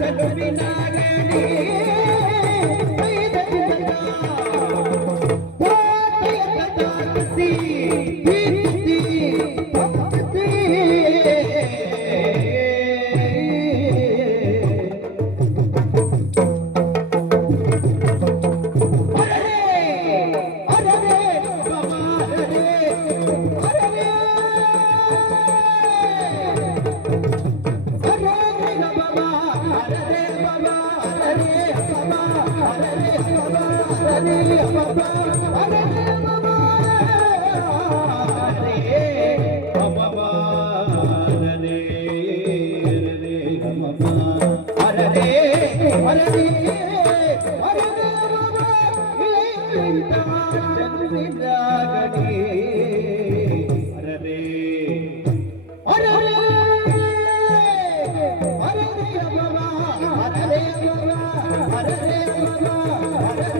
Thank you. हरे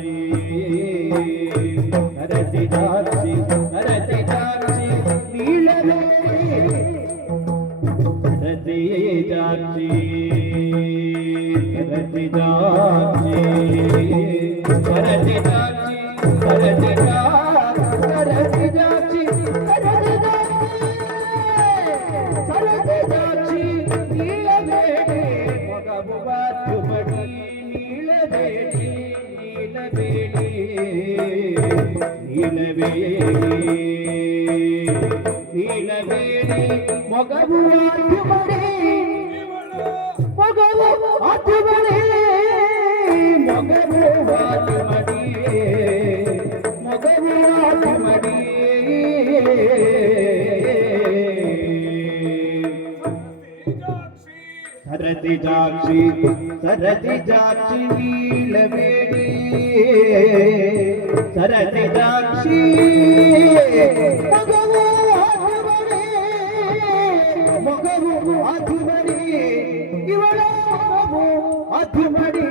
சரதி ஜாட்சி சரதி ஜாட்சி நீலவேணி. சரதி ஜாட்சி. மகவு அதிபடி இவளோ அதிபடி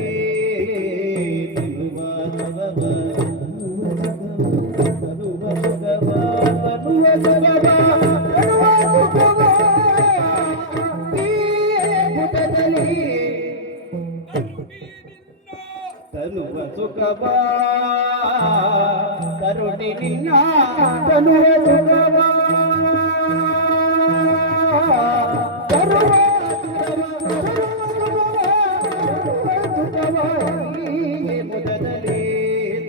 ತನುವ ಸುಖವ ಕರುಣಿ ನಿನ್ನ ತನುವ ಸುಖವ ತರುವ ಸುಖವಾಗಿ ಮುದದಲ್ಲಿ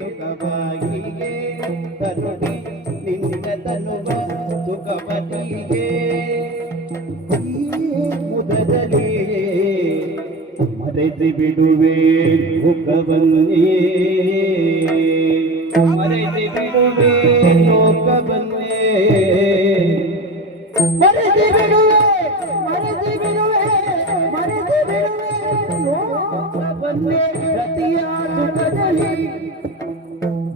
ಸುಖವಾಗಿಯೇ ಕರುಣಿ ನಿನ್ನ ತನುವ ಸುಖವನಿಗೆ ಮರೆತು ಬಿಡುವೆ ಮುಖವನ್ನೇ ಮರೆತು ಬಿಡುವೆ ಲೋಕವನ್ನೇ ಮರೆತು ಬಿಡುವೆ ಮರೆತು ಬಿಡುವೆ ಮರೆತು ಬಿಡುವೆ ಲೋಕವನ್ನೇ ರತಿಯ ಸುಖದಲ್ಲಿ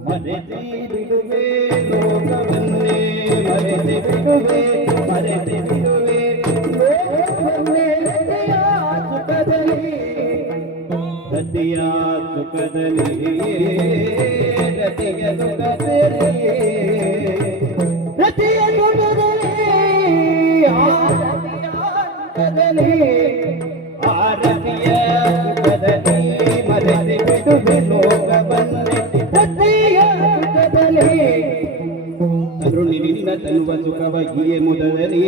ಮರೆತು ಬಿಡುವೆ ಲೋಕವನ್ನೇ ಮರೆತು ಬಿಡುವೆ ಮರೆತು ಬಿಡುವೆ ರತಿಯ ಸುಖದಲ್ಲಿ ರತಿಯ ಸುಖದಲ್ಲಿ ರತಿಯ ಸುಖದಲ್ಲಿ ಆರತಿಯ ಸುಖದಲ್ಲಿ ಆ ರತಿಯ ಲೋಕ ಬಂದೆ ಬಿಡುವೆ ರತಿಯ ಸುಖದಲ್ಲಿ ಕರುಣಿ ನಿನ್ನ ತನುವ ಸುಖವಾಗಿಯೇ ಮೊದಲನೇ.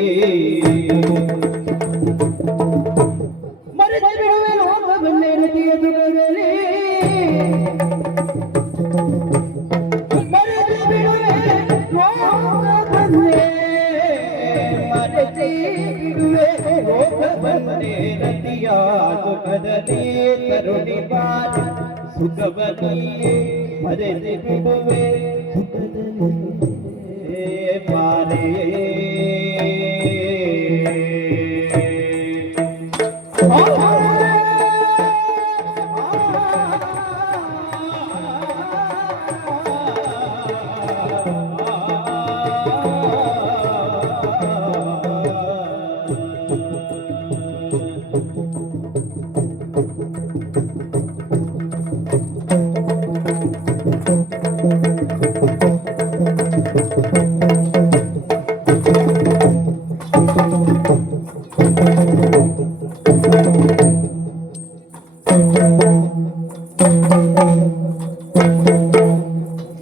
পারে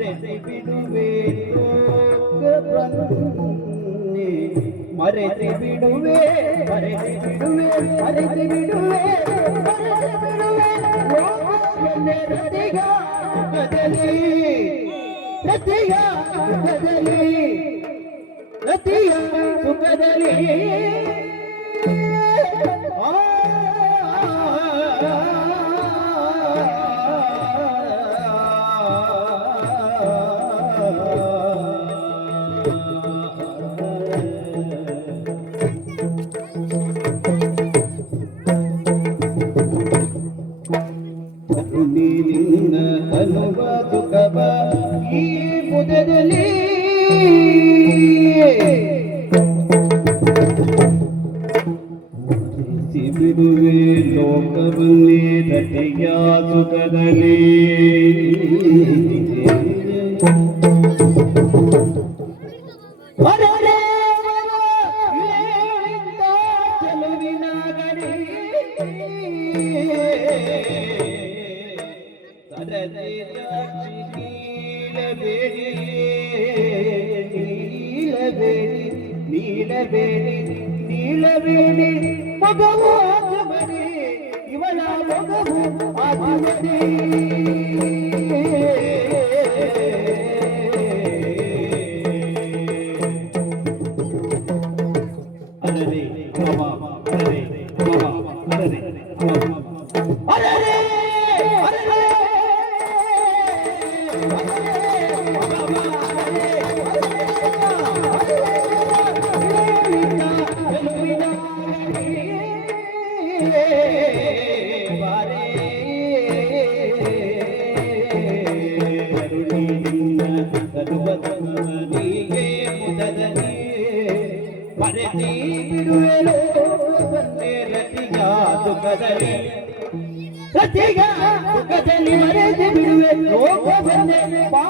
ಬಿಡುವೆ ಲೋಕವನ್ನೇ ಮರೆತು ಬಿಡುವೆ ಮರೆತು ಬಿಡುವೆ ಮರೆತು ಬಿಡುವೆ ಮರೆತು ಬಿಡುವೆ ಲೋಕವನ್ನೇ ರತಿಗ ಸುಖದಲ್ಲಿ ರತಿಯ ಸುಖದಲ್ಲಿ ರತಿಯ ಸುಖದಲ್ಲಿ ತನುವ ಸುಖವ ಈ Thank you. ಪ್ರತಿಗ ಸುಖದಲ್ಲಿ ಮರೆತು ಬಿಡುವೆ ಲೋಕ ಬಂದೆ ಬಾ